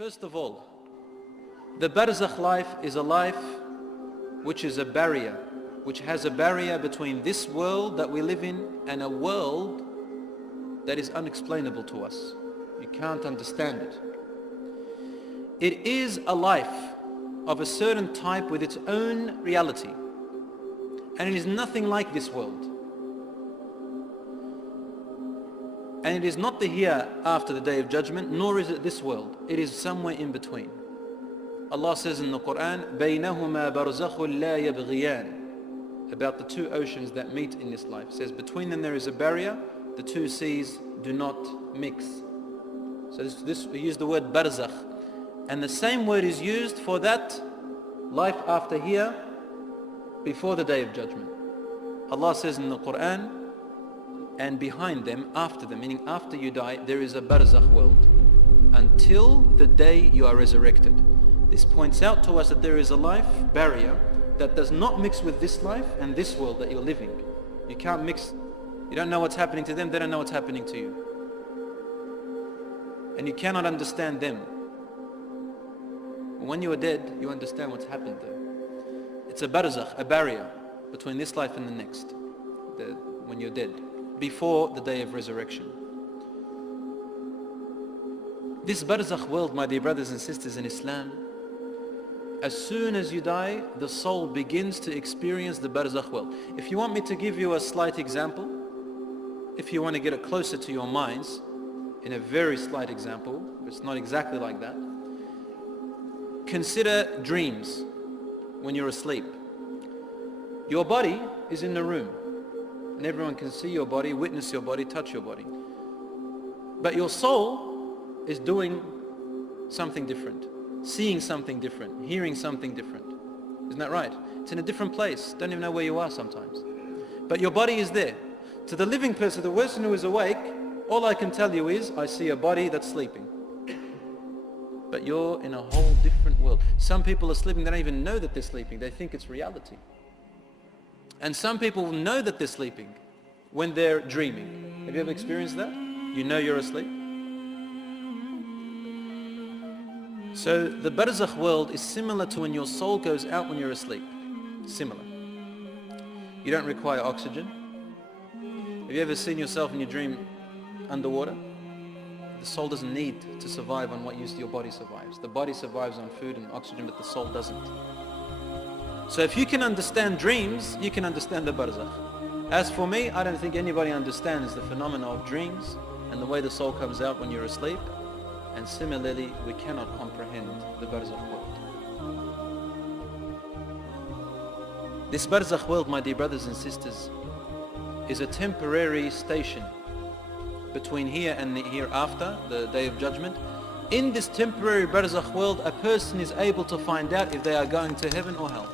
First of all, the barzakh life is a life which is a barrier, which has a barrier between this world that we live in and a world that is unexplainable to us. You can't understand it. It is a life of a certain type with its own reality, and it is nothing like this world. And it is not the hereafter, the day of judgment, nor is it this world. It is somewhere in between. Allah says in the Quran, بَيْنَهُمَا بَرْزَخٌ لَا يَبْغِيَانِ, about the two oceans that meet in this life. It says between them there is a barrier, the two seas do not mix. So we use the word barzakh. And the same word is used for that life after here, before the day of judgment. Allah says in the Quran, and behind them, after them, meaning after you die, there is a barzakh world until the day you are resurrected. This points out to us that there is a life barrier that does not mix with this life and this world that you're living. You can't mix. You don't know what's happening to them, they don't know what's happening to you. And you cannot understand them. When you are dead, you understand what's happened there. It's a barzakh, a barrier between this life and the next, when you're dead, before the day of resurrection. This barzakh world, my dear brothers and sisters in Islam, as soon as you die, the soul begins to experience the barzakh world. If you want me to give you a slight example, if you want to get it closer to your minds, in a very slight example, it's not exactly like that, consider dreams when you're asleep. Your body is in the room, and everyone can see your body, witness your body, touch your body. But your soul is doing something different, seeing something different, hearing something different. Isn't that right? It's in a different place. Don't even know where you are sometimes. But your body is there. To the living person, the person who is awake, all I can tell you is, I see a body that's sleeping. But you're in a whole different world. Some people are sleeping, they don't even know that they're sleeping. They think it's reality. And some people know that they're sleeping when they're dreaming. Have you ever experienced that? You know you're asleep. So the barzakh world is similar to when your soul goes out when you're asleep. Similar. You don't require oxygen. Have you ever seen yourself in your dream underwater? The soul doesn't need to survive on what your body survives. The body survives on food and oxygen, but the soul doesn't. So if you can understand dreams, you can understand the barzakh. As for me, I don't think anybody understands the phenomena of dreams and the way the soul comes out when you're asleep. And similarly, we cannot comprehend the barzakh world. This barzakh world, my dear brothers and sisters, is a temporary station between here and the hereafter, the day of judgment. In this temporary barzakh world, a person is able to find out if they are going to heaven or hell.